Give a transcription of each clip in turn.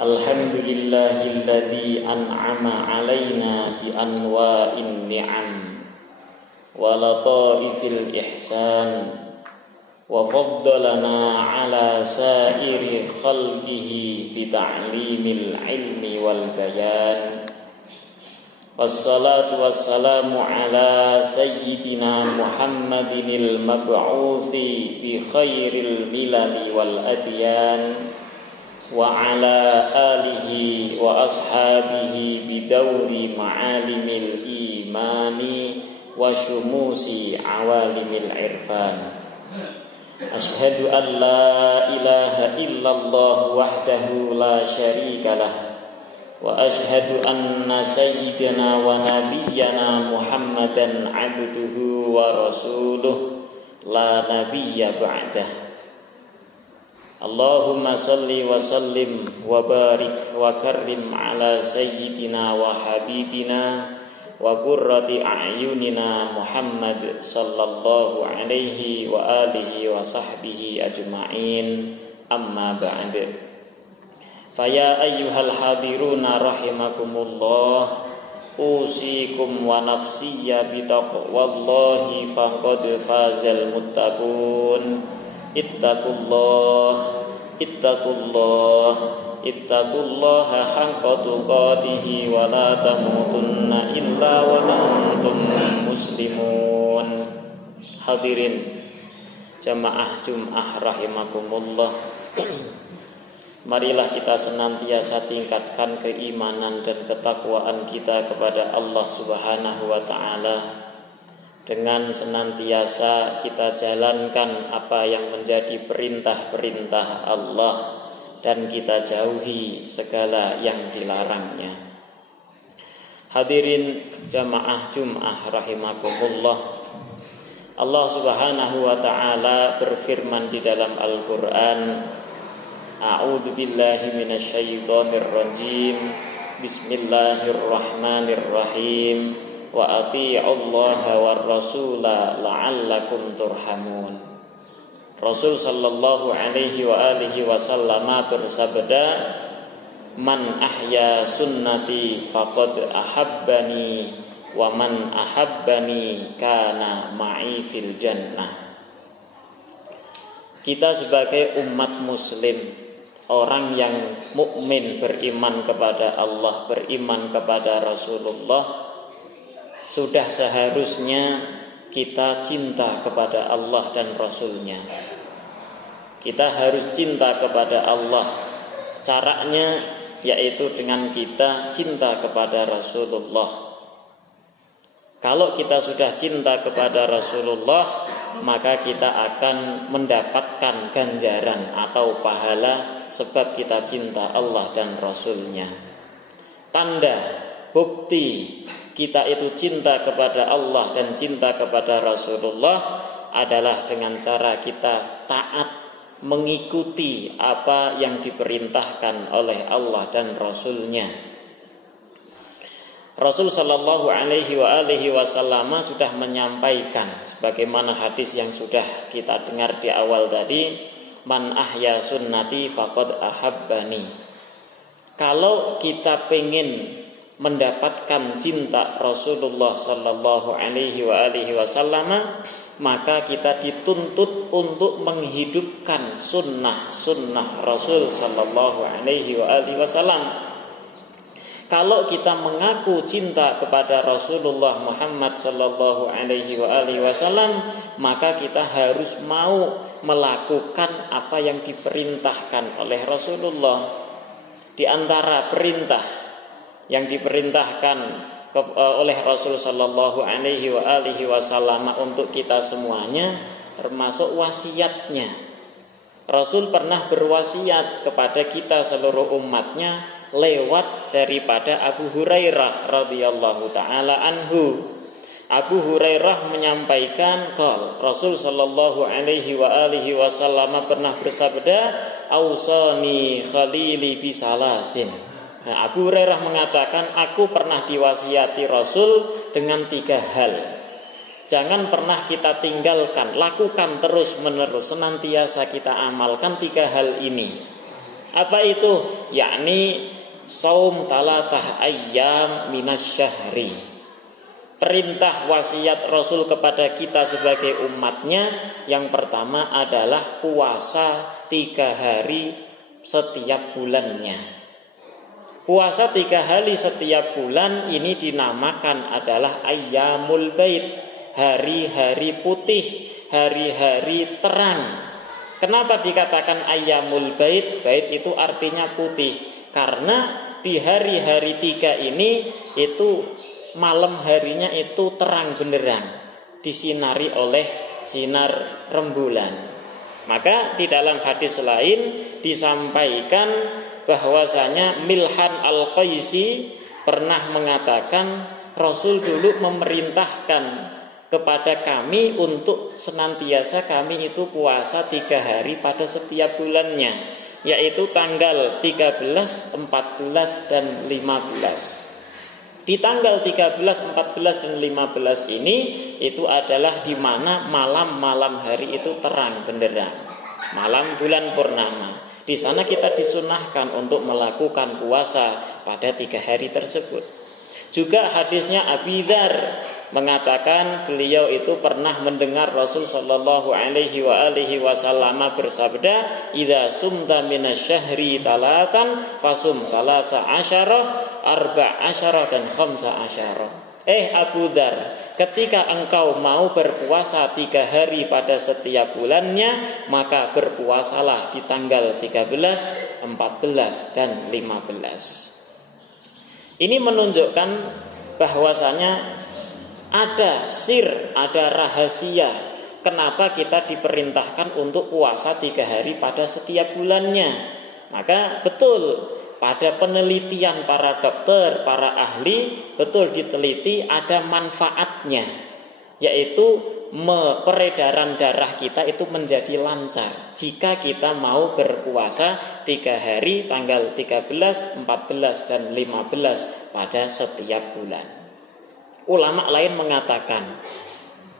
Alhamdulillahilladzi an'ama 'alaina bi anwa'in ni'am wa lataifil ihsan wa faddalana 'ala sa'iri khalqihi bi ta'limil ilmi wal bayan. Wassalatu wassalamu ala sayyidina Muhammadinil mab'uthi bi khairil milali wal adyan wa ala alihi wa ashabihi bidawri ma'alimil imani wa syumusi awalimil irfan. Ashhadu an la ilaha illallah wahdahu la syarikalah wa ashhadu anna sayyidina wa nabiyyana Muhammadan abduhu wa rasuluh la nabiyya ba'dah. Allahumma salli wa sallim wa barik wa karrim ala sayyidina wa habibina wa qurrati a'yunina Muhammad sallallahu alaihi wa alihi wa sahbihi ajma'in, amma ba'd. Faya ayyuhal hadiruna rahimakumullah, usikum wa nafsiyya bitaqwallahi faqad fazal muttaqun. Ittaqullaha haqqa tuqatih wa la tamutunna illa wa antum muslimun. Hadirin jamaah Jum'ah rahimakumullah, marilah kita senantiasa tingkatkan keimanan dan ketakwaan kita kepada Allah Subhanahu wa ta'ala dengan senantiasa kita jalankan apa yang menjadi perintah-perintah Allah dan kita jauhi segala yang dilarangnya. Hadirin jamaah Jum'ah rahimakumullah, Allah Subhanahu wa ta'ala berfirman di dalam Al-Qur'an, A'udzu billahi minasyaitonir rajim. Bismillahirrahmanirrahim. Wa atii'ullaha war rasula la'allakum turhamun. Rasul sallallahu alaihi wa alihi wasallam bersabda, Man ahya sunnati faqad ahabbani wa man ahabbani kana ma'i fil jannah. Kita sebagai umat muslim, orang yang mukmin, beriman kepada Allah, beriman kepada Rasulullah, sudah seharusnya kita cinta kepada Allah dan Rasulnya. Kita harus cinta kepada Allah. Caranya yaitu dengan kita cinta kepada Rasulullah. Kalau kita sudah cinta kepada Rasulullah, maka kita akan mendapatkan ganjaran atau pahala sebab kita cinta Allah dan Rasulnya. Tanda, bukti kita itu cinta kepada Allah dan cinta kepada Rasulullah adalah dengan cara kita taat mengikuti apa yang diperintahkan oleh Allah dan Rasulnya. Rasul sallallahu alaihi wa alihi wasallam sudah menyampaikan sebagaimana hadis yang sudah kita dengar di awal tadi, Man ahya sunnati faqad ahabbani. Kalau kita pengen mendapatkan cinta Rasulullah sallallahu alaihi wa alihi wasallam, maka kita dituntut untuk menghidupkan sunnah Rasul sallallahu alaihi wa alihi wasallam. Kalau kita mengaku cinta kepada Rasulullah Muhammad sallallahu alaihi wa alihi wasallam, maka kita harus mau melakukan apa yang diperintahkan oleh Rasulullah. Di antara perintah yang diperintahkan oleh Rasul sallallahu alaihi wa alihi wasallam untuk kita semuanya termasuk wasiatnya. Rasul pernah berwasiat kepada kita seluruh umatnya lewat daripada Abu Hurairah radhiyallahu taala anhu. Abu Hurairah menyampaikan kalau Rasul sallallahu alaihi wa alihi wasallam pernah bersabda, "Ausani khalili bisalasin." Nah, Abu Hurairah mengatakan, aku pernah diwasiati Rasul dengan 3 hal. Jangan pernah kita tinggalkan, lakukan terus menerus, senantiasa kita amalkan 3 hal ini. Apa itu? Yakni saum talatah ayyam minasyahri. Perintah wasiat Rasul kepada kita sebagai umatnya yang pertama adalah puasa 3 hari setiap bulannya. Puasa 3 hari setiap bulan ini dinamakan adalah ayyamul bait, hari-hari putih, hari-hari terang. Kenapa dikatakan ayyamul bait? Bait itu artinya putih, karena di hari-hari 3 ini itu malam harinya itu terang beneran, disinari oleh sinar rembulan. Maka di dalam hadis lain disampaikan bahwasanya Milhan Al-Qaisi pernah mengatakan Rasul dulu memerintahkan kepada kami untuk senantiasa kami itu puasa 3 hari pada setiap bulannya, yaitu tanggal 13, 14, dan 15. Di tanggal 13, 14, dan 15 ini itu adalah di mana malam-malam hari itu terang benderang, malam bulan purnama. Di sana kita disunahkan untuk melakukan puasa pada 3 hari tersebut. Juga hadisnya Abi Dzar mengatakan beliau itu pernah mendengar Rasul sallallahu alaihi wasallam bersabda, "Idza sumta minasyahri talatan fasum talata asyarah, arba asyarah, dan khamsa asyarah." Abu Dzar, ketika engkau mau berpuasa 3 hari pada setiap bulannya, maka berpuasalah di tanggal 13, 14, dan 15. Ini menunjukkan bahwasanya ada ada rahasia kenapa kita diperintahkan untuk puasa 3 hari pada setiap bulannya. Maka betul, pada penelitian para dokter, para ahli, betul diteliti ada manfaatnya, yaitu peredaran darah kita itu menjadi lancar jika kita mau berpuasa 3 hari tanggal 13, 14, dan 15 pada setiap bulan. Ulama lain mengatakan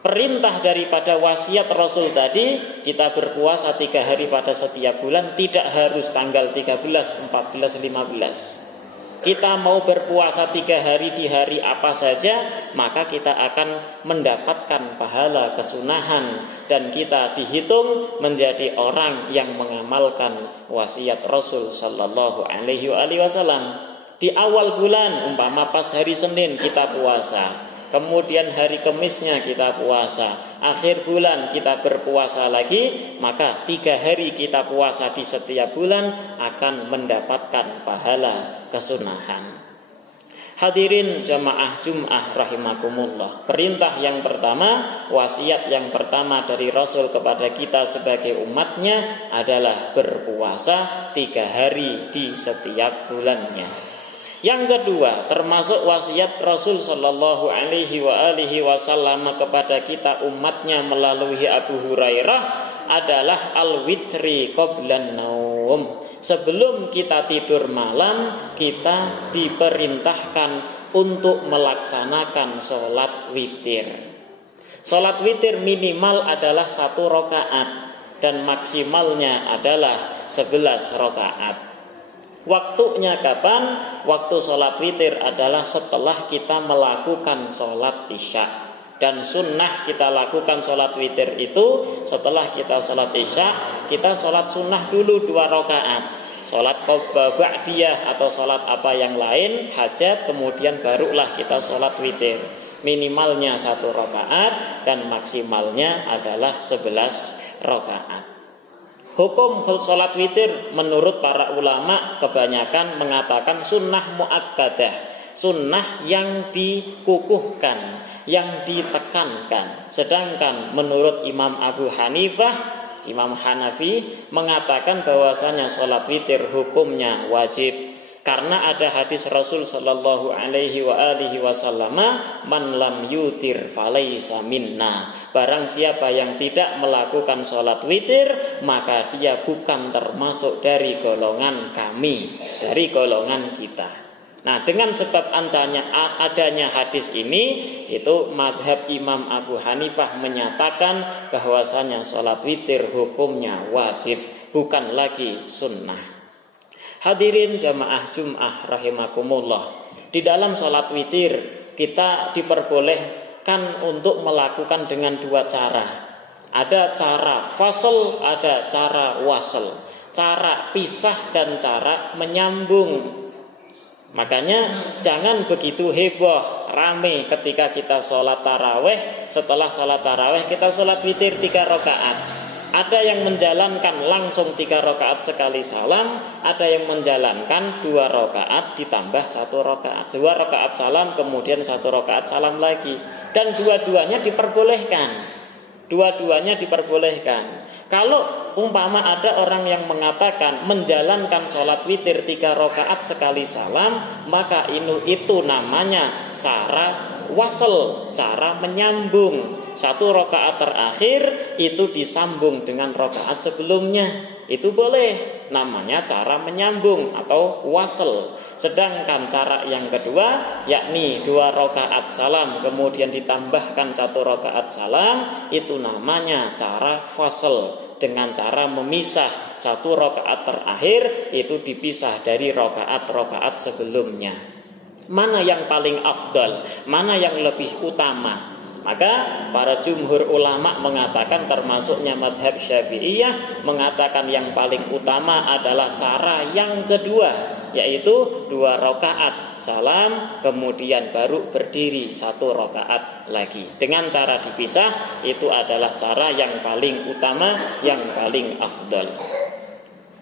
perintah daripada wasiat Rasul tadi, kita berpuasa 3 hari pada setiap bulan, tidak harus tanggal 13, 14, 15. Kita mau berpuasa 3 hari di hari apa saja, maka kita akan mendapatkan pahala kesunahan dan kita dihitung menjadi orang yang mengamalkan wasiat Rasul sallallahu alaihi wasallam. Di awal bulan, umpama pas hari Senin kita puasa, kemudian hari Kemisnya kita puasa, akhir bulan kita berpuasa lagi, maka 3 hari kita puasa di setiap bulan akan mendapatkan pahala kesunahan. Hadirin jamaah Jum'ah rahimakumullah. Perintah yang pertama, wasiat yang pertama dari Rasul kepada kita sebagai umatnya adalah berpuasa 3 hari di setiap bulannya. Yang kedua, termasuk wasiat Rasul sallallahu alaihi wasallam kepada kita umatnya melalui Abu Hurairah adalah al-witri qablan naum. Sebelum kita tidur malam, kita diperintahkan untuk melaksanakan sholat witir. Sholat witir minimal adalah 1 rakaat dan maksimalnya adalah 11 rakaat. Waktunya kapan? Waktu sholat witir adalah setelah kita melakukan sholat isya. Dan sunnah kita lakukan sholat witir itu setelah kita sholat isya, kita sholat sunnah dulu 2 rakaat. Sholat ba'diyah atau sholat apa yang lain, hajat, kemudian barulah kita sholat witir. Minimalnya 1 rakaat dan maksimalnya adalah 11 rakaat. Hukum sholat witir menurut para ulama kebanyakan mengatakan sunnah muakkadah, sunnah yang dikukuhkan, yang ditekankan. Sedangkan menurut Imam Abu Hanifah, Imam Hanafi mengatakan bahwasanya sholat witir hukumnya wajib. Karena ada hadis Rasul sallallahu alaihi wasallam, man lam yutir falaisa minna. Barang siapa yang tidak melakukan sholat witir, maka dia bukan termasuk dari golongan kami, dari golongan kita. Nah, dengan sebab adanya hadis ini, itu madhab Imam Abu Hanifah menyatakan bahwasanya sholat witir hukumnya wajib, bukan lagi sunnah. Hadirin jamaah Jum'ah rahimakumullah. Di dalam sholat witir kita diperbolehkan untuk melakukan dengan dua cara. Ada cara fasl, ada cara wasl. Cara pisah dan cara menyambung. Makanya jangan begitu heboh, rame ketika kita sholat taraweh. Setelah sholat taraweh kita sholat witir 3 rakaat. Ada yang menjalankan langsung 3 rakaat sekali salam, ada yang menjalankan 2 rakaat ditambah 1 rakaat. 2 rakaat salam kemudian 1 rakaat salam lagi. Dan dua-duanya diperbolehkan. Dua-duanya diperbolehkan. Kalau umpama ada orang yang mengatakan menjalankan sholat witir 3 rakaat sekali salam, maka itu namanya cara wasl, cara menyambung. 1 rakaat terakhir itu disambung dengan rakaat sebelumnya. Itu boleh, namanya cara menyambung atau wasl. Sedangkan cara yang kedua, yakni 2 rakaat salam kemudian ditambahkan 1 rakaat salam, itu namanya cara fasl. Dengan cara memisah 1 rakaat terakhir itu dipisah dari rakaat-rakaat sebelumnya. Mana yang paling afdal? Mana yang lebih utama? Maka para jumhur ulama mengatakan, termasuknya madhab Syafi'iyah, mengatakan yang paling utama adalah cara yang kedua, yaitu 2 rakaat salam kemudian baru berdiri 1 rakaat lagi. Dengan cara dipisah itu adalah cara yang paling utama, yang paling afdal.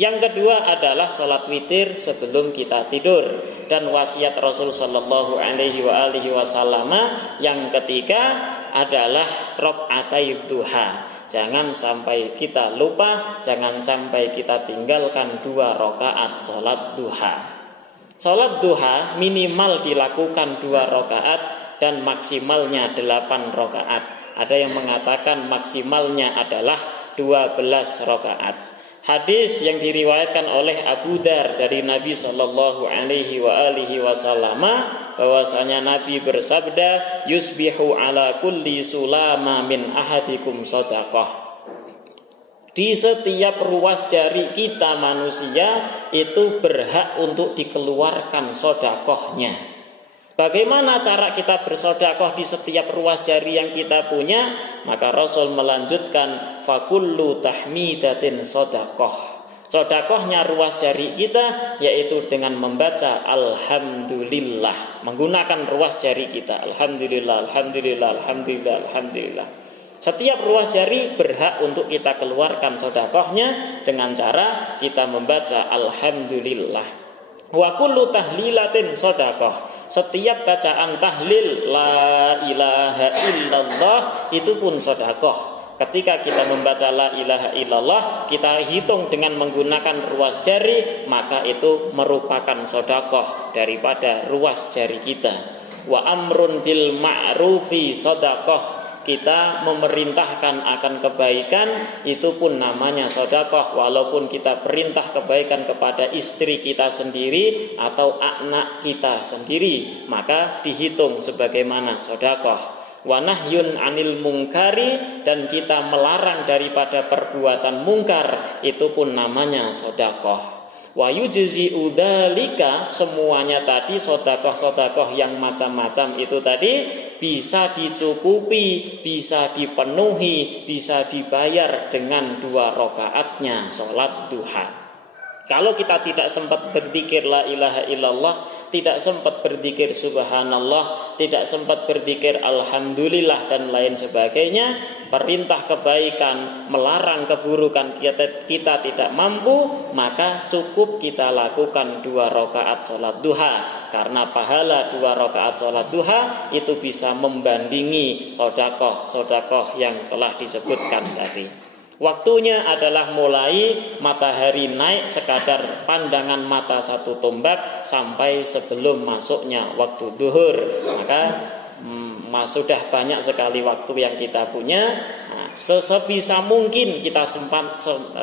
Yang kedua adalah sholat witir sebelum kita tidur. Dan wasiat Rasul sallallahu alaihi wasallam yang ketiga adalah rakaat duha. Jangan sampai kita lupa, jangan sampai kita tinggalkan 2 rakaat sholat duha. Sholat duha minimal dilakukan 2 rakaat dan maksimalnya 8 rakaat. Ada yang mengatakan maksimalnya adalah 12 rakaat. Hadis yang diriwayatkan oleh Abu Dar dari Nabi sallallahu alaihi wasallam bahwasanya Nabi bersabda, yusbihu ala kulli sulama min ahadikum shadaqah. Di setiap ruas jari kita manusia itu berhak untuk dikeluarkan sedekahnya. Bagaimana cara kita bersedekah di setiap ruas jari yang kita punya? Maka Rasul melanjutkan, fakullu tahmidatin sedekah. Sedekahnya ruas jari kita yaitu dengan membaca alhamdulillah, menggunakan ruas jari kita. Alhamdulillah, alhamdulillah, alhamdulillah, alhamdulillah. Setiap ruas jari berhak untuk kita keluarkan sedekahnya dengan cara kita membaca alhamdulillah. Wa kullu tahlilatin sedekah. Setiap bacaan tahlil la ilaha illallah itu pun sedekah. Ketika kita membaca la ilaha illallah, kita hitung dengan menggunakan ruas jari, maka itu merupakan sedekah daripada ruas jari kita. Wa amrun bil ma'rufi sedekah. Kita memerintahkan akan kebaikan, itu pun namanya sedekah. Walaupun kita perintah kebaikan kepada istri kita sendiri atau anak kita sendiri, maka dihitung sebagaimana sedekah. Wa nahyun anil mungkari, dan kita melarang daripada perbuatan mungkar, itu pun namanya sedekah. Wa yujzi'u dzalika, semuanya tadi sedekah-sedekah yang macam-macam itu tadi bisa dicukupi, bisa dipenuhi, bisa dibayar dengan 2 rakaatnya sholat duha. Kalau kita tidak sempat berzikir la ilaha illallah, tidak sempat berzikir subhanallah, tidak sempat berzikir alhamdulillah dan lain sebagainya, perintah kebaikan, melarang keburukan kita tidak mampu, maka cukup kita lakukan 2 rakaat sholat duha. Karena pahala 2 rakaat sholat duha itu bisa membandingi sedekah yang telah disebutkan tadi. Waktunya adalah mulai matahari naik sekadar pandangan mata 1 tombak sampai sebelum masuknya waktu duhur. Maka sudah banyak sekali waktu yang kita punya. Nah, sebisa mungkin kita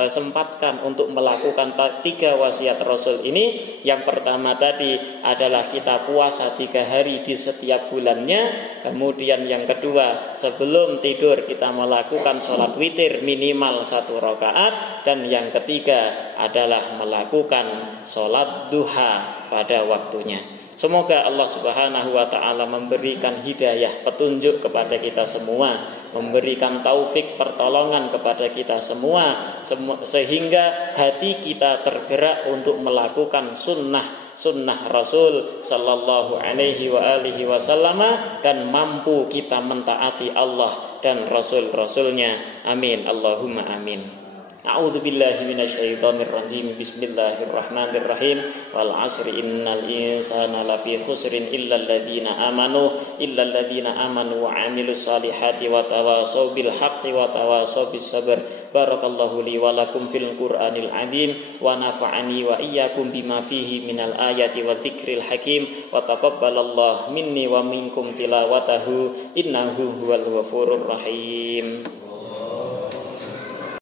sempatkan untuk melakukan 3 wasiat Rasul ini. Yang pertama tadi adalah kita puasa 3 hari di setiap bulannya. Kemudian yang kedua, sebelum tidur kita melakukan sholat witir minimal 1 rakaat. Dan yang ketiga adalah melakukan sholat duha pada waktunya. Semoga Allah Subhanahu wa ta'ala memberikan hidayah, petunjuk kepada kita semua, memberikan taufik, pertolongan kepada kita semua, sehingga hati kita tergerak untuk melakukan sunnah Rasul sallallahu alaihi wasallam, dan mampu kita mentaati Allah dan Rasul-Rasulnya. Amin, Allahumma amin. A'udzu billahi minasyaitonir rajim. Bismillahirrahmanirrahim. Wal 'asri innal insana lafi khusrin illal ladzina amanu wa 'amilus solihati wa tawashaw bil haqqi wa tawashaw bis sabr. Barakallahu li wa lakum fil Qur'anil 'adzim wa nafa'ani wa iyyakum bima fihi minal ayati wa dzikril hakim wa taqabbalallahu minni wa minkum tilawatahu innahu huwal ghafurur rahim.